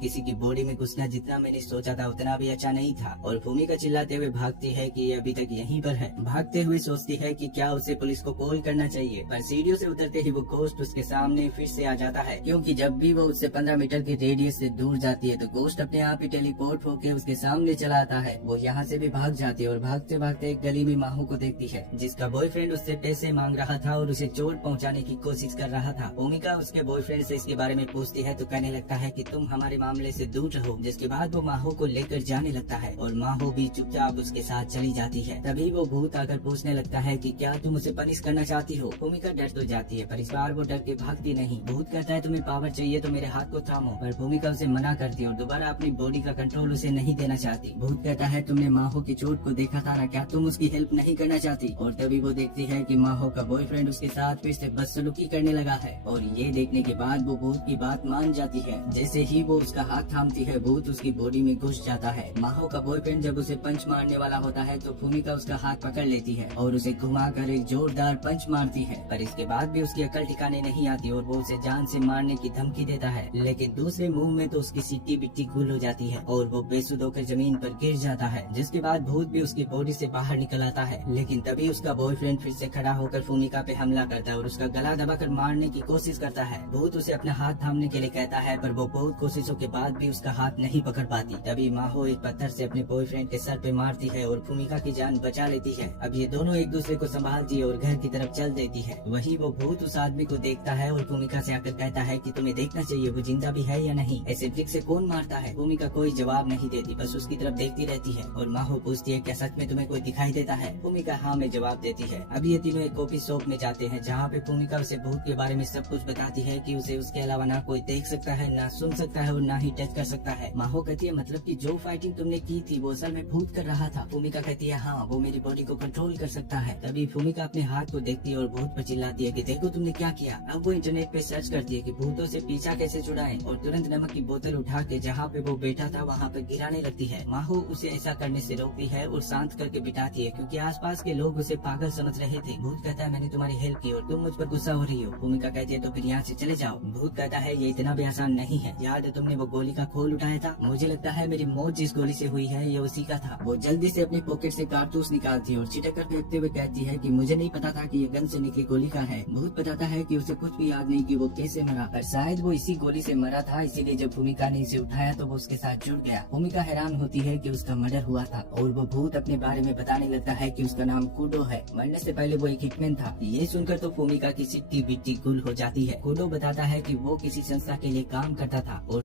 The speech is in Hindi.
किसी की बॉडी में घुसना जितना मैंने सोचा था उतना भी अच्छा नहीं था। और भूमिका चिल्लाते हुए भागती है कि ये अभी तक यहीं पर है। भागते हुए सोचती है कि क्या उसे पुलिस को कॉल करना चाहिए, पर सीढ़ियों से उतरते ही वो घोस्ट उसके सामने फिर से आ जाता है, क्योंकि जब भी वो उससे 15 मीटर के रेडियस से दूर जाती है तो घोस्ट अपने आप ही टेलीपोर्ट होकर उसके सामने चला आता है। वो यहाँ से भी भाग जाती है और भागते भागते एक गली में माहू को देखती है, जिसका बॉयफ्रेंड उससे पैसे मांग रहा था और उसे चोट पहुँचाने की कोशिश कर रहा था। भूमिका उसके बॉयफ्रेंड से इसके बारे में पूछती है तो कहने लगता है कि तुम हमारे मामले से दूर रहो, जिसके बाद वो माहू को लेकर जाने लगता है और माहू भी चुपचाप उसके साथ चली जाती है। तभी वो भूत आकर पूछने लगता है कि क्या तुम उसे पनिश करना चाहती हो। भूमिका डर तो जाती है पर इस बार वो डर के भागती नहीं। भूत कहता है तुम्हें पावर चाहिए तो मेरे हाथ को थामो, पर भूमिका उसे मना करती है और दोबारा अपनी बॉडी का कंट्रोल उसे नहीं देना चाहती। भूत कहता है तुमने माहू की चोट को देखा था ना, क्या तुम उसकी हेल्प नहीं करना चाहती। और तभी वो देखती है कि माहू का बॉयफ्रेंड उसके साथ फिर से बदसलूकी करने लगा है और ये देखने के बाद वो भूत की बात मान जाती है। जैसे ही वो उसका हाथ थामती है भूत उसकी बॉडी में घुस जाता है। माहू का बॉयफ्रेंड जब उसे पंच मारने वाला होता है तो भूमिका उसका हाथ पकड़ लेती है और उसे घुमाकर एक जोरदार पंच मारती है, पर इसके बाद भी उसकी अकल ठिकाने नहीं आती और वो उसे जान से मारने की धमकी देता है। लेकिन दूसरे मुंह में तो उसकी सिट्टी बिट्टी गुल हो जाती है और वो बेसुध होकर जमीन पर गिर जाता है, जिसके बाद भूत भी उसकी बॉडी से बाहर निकल आता है। लेकिन तभी उसका बॉयफ्रेंड फिर से खड़ा होकर भूमिका पे हमला करता है और उसका गला दबाकर मारने की कोशिश करता है। भूत उसे अपना हाथ थामने के लिए कहता है पर वो बहुत कोशिशों के बाद भी उसका हाथ नहीं पकड़ पाती। तभी माहू एक पत्थर से अपने बॉयफ्रेंड के सर पे मारती है और भूमिका की जान बचा लेती है। अब ये दोनों एक दूसरे को संभालती है और घर की तरफ चल देती है। वही वो भूत उस आदमी को देखता है और भूमिका से आकर कहता है कि तुम्हें देखना चाहिए वो जिंदा भी है या नहीं, ऐसे ट्रिक से कौन मारता है। भूमिका कोई जवाब नहीं देती, बस उसकी तरफ देखती रहती है और माहू पूछती है क्या सच में तुम्हें कोई दिखाई देता है। भूमिका हाँ में जवाब देती है। अब ये तीनों एक कॉफी शॉप में जाते हैं जहाँ पे भूमिका उसे भूत के बारे में सब कुछ बताती है कि उसे उसके अलावा ना कोई देख सकता है, ना सुन सकता है और ना ही टच कर सकता है। माहू कहती है मतलब कि जो फाइटिंग तुमने की थी वो असल में भूत कर रहा था। भूमिका कहती है हाँ वो मेरी बॉडी को कंट्रोल कर सकता है। तभी भूमिका अपने हाथ को देखती है और भूत पर चिल्लाती है कि देखो तुमने क्या किया। अब वो इंटरनेट पे सर्च करती है कि भूतों से पीछा कैसे छुड़ाएं और तुरंत नमक की बोतल उठा के जहाँ पे वो बैठा था वहाँ पे गिराने लगती है। माहू उसे ऐसा करने से रोकती है और शांत करके बिठाती है क्योंकि आसपास के लोग उसे पागल समझ रहे थे। भूत कहता है मैंने तुम्हारी हेल्प की और तुम मुझ पर गुस्सा हो रही हो। भूमिका कहती है तो फिर यहाँ से चले जाओ। भूत कहता है ये इतना भी आसान नहीं है, याद है तुमने वो गोली का खोल उठाया था, मुझे लगता है मेरी मौत जिस गोली से हुई है ये उसी का था। वो जल्दी से अपनी पॉकेट से कारतूस निकालती है और छिटक कर फेंकते हुए कहती है कि मुझे नहीं पता था कि ये गन से निकली गोली का है। भूत बताता है कि उसे कुछ भी याद नहीं कि वो कैसे मरा, पर शायद वो इसी गोली से मरा था, इसीलिए जब भूमिका ने इसे उठाया तो वो उसके साथ जुड़ गया। भूमिका हैरान होती है कि उसका मर्डर हुआ था और वो भूत अपने बारे में बताने लगता है कि उसका नाम कुडो है, मरने से पहले वो एक हिटमैन था। ये सुनकर तो भूमिका की सिट्टी बिट्टी गुल हो जाती है। कुडो बताता है कि वो किसी संस्था के लिए काम करता था और